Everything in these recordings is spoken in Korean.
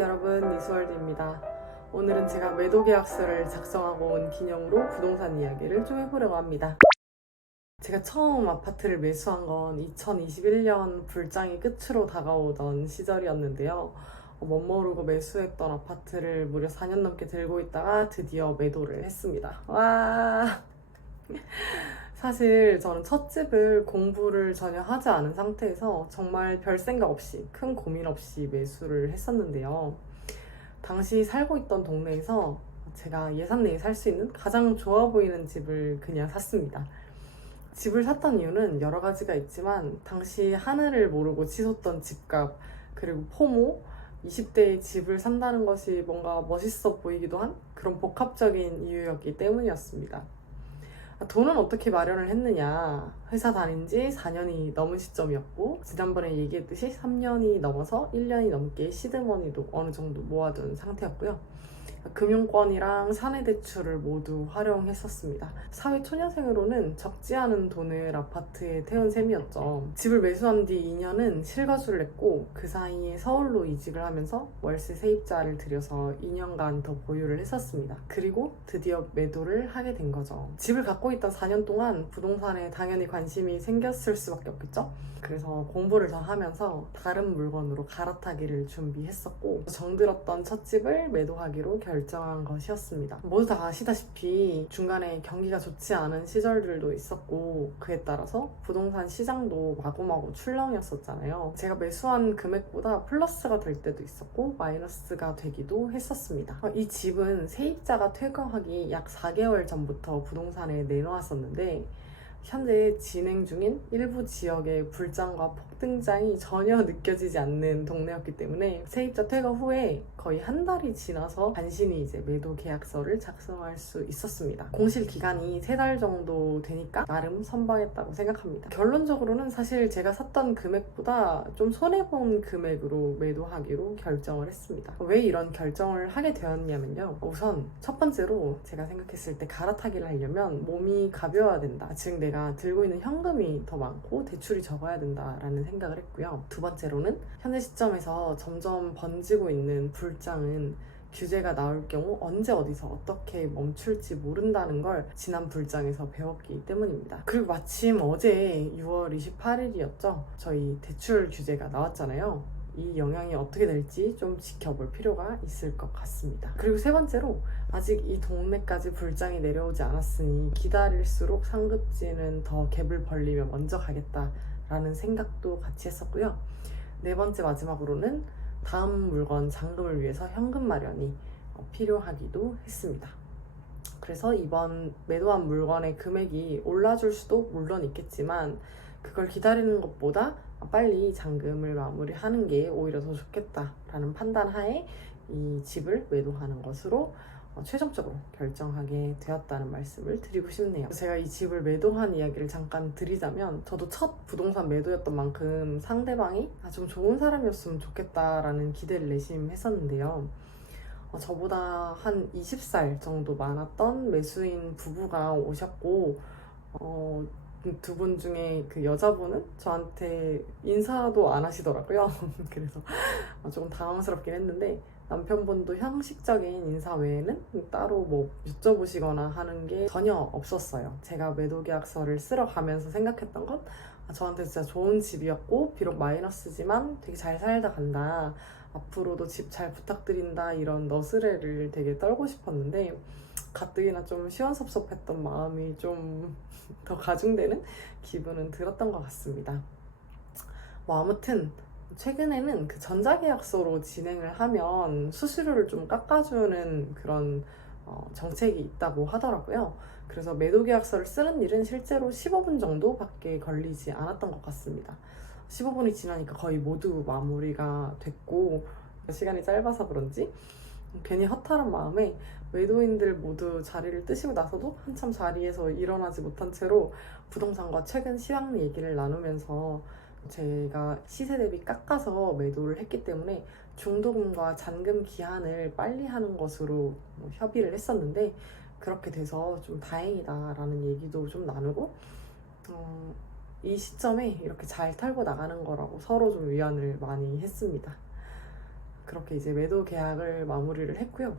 여러분, 이수월드입니다. 오늘은 제가 매도 계약서를 작성하고 온 기념으로 부동산 이야기를 좀 해보려고 합니다. 제가 처음 아파트를 매수한 건 2021년 불장이 끝으로 다가오던 시절이었는데요. 멋모르고 매수했던 아파트를 무려 4년 넘게 들고 있다가 드디어 매도를 했습니다. 와! 사실 저는 첫 집을 공부를 전혀 하지 않은 상태에서 정말 별 생각 없이, 큰 고민 없이 매수를 했었는데요. 당시 살고 있던 동네에서 제가 예산 내에 살 수 있는 가장 좋아 보이는 집을 그냥 샀습니다. 집을 샀던 이유는 여러 가지가 있지만 당시 하늘을 모르고 치솟던 집값, 그리고 포모, 20대에 집을 산다는 것이 뭔가 멋있어 보이기도 한 그런 복합적인 이유였기 때문이었습니다. 돈은 어떻게 마련을 했느냐? 회사 다닌 지 4년이 넘은 시점이었고, 지난번에 얘기했듯이 3년이 넘어서 1년이 넘게 시드머니도 어느 정도 모아둔 상태였고요. 금융권이랑 사내대출을 모두 활용했었습니다. 사회 초년생으로는 적지 않은 돈을 아파트에 태운 셈이었죠. 집을 매수한 뒤 2년은 실거주를 했고, 그 사이에 서울로 이직을 하면서 월세 세입자를 들여서 2년간 더 보유를 했었습니다. 그리고 드디어 매도를 하게 된 거죠. 집을 갖고 있던 4년 동안 부동산에 당연히 관심이 생겼을 수밖에 없겠죠. 그래서 공부를 더 하면서 다른 물건으로 갈아타기를 준비했었고, 정들었던 첫 집을 매도하기로 결정한 것이었습니다. 모두 다 아시다시피 중간에 경기가 좋지 않은 시절들도 있었고, 그에 따라서 부동산 시장도 마구마구 출렁이었었잖아요. 제가 매수한 금액보다 플러스가 될 때도 있었고 마이너스가 되기도 했었습니다. 이 집은 세입자가 퇴거하기 약 4개월 전부터 부동산에 내놓았었는데, 현재 진행 중인 일부 지역의 불장과 폭등장이 전혀 느껴지지 않는 동네였기 때문에 세입자 퇴거 후에 거의 한 달이 지나서 간신히 이제 매도 계약서를 작성할 수 있었습니다. 공실 기간이 3달 정도 되니까 나름 선방했다고 생각합니다. 결론적으로는 사실 제가 샀던 금액보다 좀 손해본 금액으로 매도하기로 결정을 했습니다. 왜 이런 결정을 하게 되었냐면요. 우선 첫 번째로 제가 생각했을 때 갈아타기를 하려면 몸이 가벼워야 된다. 즉 내가 들고 있는 현금이 더 많고 대출이 적어야 된다라는 생각을 했고요. 두 번째로는 현재 시점에서 점점 번지고 있는 불장은 규제가 나올 경우 언제 어디서 어떻게 멈출지 모른다는 걸 지난 불장에서 배웠기 때문입니다. 그리고 마침 어제 6월 28일이었죠. 저희 대출 규제가 나왔잖아요. 이 영향이 어떻게 될지 좀 지켜볼 필요가 있을 것 같습니다. 그리고 세 번째로 아직 이 동네까지 불장이 내려오지 않았으니 기다릴수록 상급지는 더 갭을 벌리며 먼저 가겠다라는 생각도 같이 했었고요. 네 번째 마지막으로는 다음 물건 잔금을 위해서 현금 마련이 필요하기도 했습니다. 그래서 이번 매도한 물건의 금액이 올라줄 수도 물론 있겠지만 그걸 기다리는 것보다 빨리 잔금을 마무리하는 게 오히려 더 좋겠다라는 판단 하에 이 집을 매도하는 것으로 최종적으로 결정하게 되었다는 말씀을 드리고 싶네요. 제가 이 집을 매도한 이야기를 잠깐 드리자면, 저도 첫 부동산 매도였던 만큼 상대방이 좀 좋은 사람이었으면 좋겠다라는 기대를 내심했었는데요. 저보다 한 20살 정도 많았던 매수인 부부가 오셨고, 두 분 중에 그 여자분은 저한테 인사도 안 하시더라고요. 그래서 조금 당황스럽긴 했는데, 남편분도 형식적인 인사 외에는 따로 뭐 여쭤보시거나 하는 게 전혀 없었어요. 제가 매도 계약서를 쓰러 가면서 생각했던 건 저한테 진짜 좋은 집이었고, 비록 마이너스지만 되게 잘 살다 간다, 앞으로도 집 잘 부탁드린다, 이런 너스레를 되게 떨고 싶었는데 가뜩이나 좀 시원섭섭했던 마음이 좀 더 가중되는 기분은 들었던 것 같습니다. 뭐 아무튼 최근에는 그 전자계약서로 진행을 하면 수수료를 좀 깎아주는 그런 정책이 있다고 하더라고요. 그래서 매도 계약서를 쓰는 일은 실제로 15분 정도밖에 걸리지 않았던 것 같습니다. 15분이 지나니까 거의 모두 마무리가 됐고, 시간이 짧아서 그런지 괜히 허탈한 마음에 매도인들 모두 자리를 뜨시고 나서도 한참 자리에서 일어나지 못한 채로 부동산과 최근 시황 얘기를 나누면서 제가 시세 대비 깎아서 매도를 했기 때문에 중도금과 잔금 기한을 빨리 하는 것으로 협의를 했었는데, 그렇게 돼서 좀 다행이다라는 얘기도 좀 나누고, 이 시점에 이렇게 잘 털고 나가는 거라고 서로 좀 위안을 많이 했습니다. 그렇게 이제 매도 계약을 마무리를 했고요.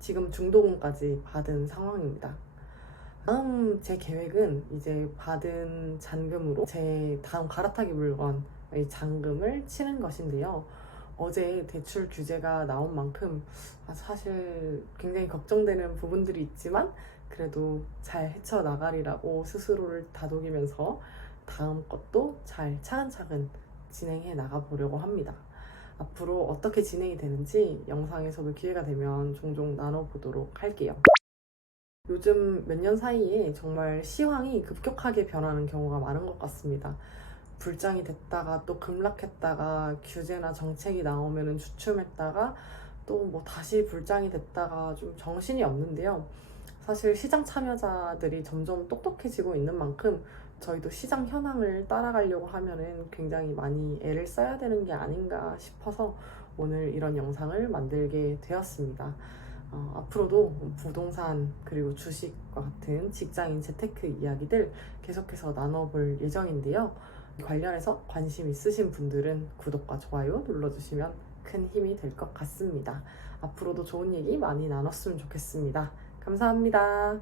지금 중도금까지 받은 상황입니다. 다음 제 계획은 이제 받은 잔금으로 제 다음 갈아타기 물건의 잔금을 치는 것인데요. 어제 대출 규제가 나온 만큼 사실 굉장히 걱정되는 부분들이 있지만 그래도 잘 헤쳐나가리라고 스스로를 다독이면서 다음 것도 잘 차근차근 진행해 나가보려고 합니다. 앞으로 어떻게 진행이 되는지 영상에서도 기회가 되면 종종 나눠보도록 할게요. 요즘 몇 년 사이에 정말 시황이 급격하게 변하는 경우가 많은 것 같습니다. 불장이 됐다가 또 급락했다가 규제나 정책이 나오면 주춤했다가 또 뭐 다시 불장이 됐다가 좀 정신이 없는데요. 사실 시장 참여자들이 점점 똑똑해지고 있는 만큼 저희도 시장 현황을 따라가려고 하면은 굉장히 많이 애를 써야 되는 게 아닌가 싶어서 오늘 이런 영상을 만들게 되었습니다. 앞으로도 부동산 그리고 주식과 같은 직장인 재테크 이야기들 계속해서 나눠볼 예정인데요. 관련해서 관심 있으신 분들은 구독과 좋아요 눌러주시면 큰 힘이 될 것 같습니다. 앞으로도 좋은 얘기 많이 나눴으면 좋겠습니다. 감사합니다.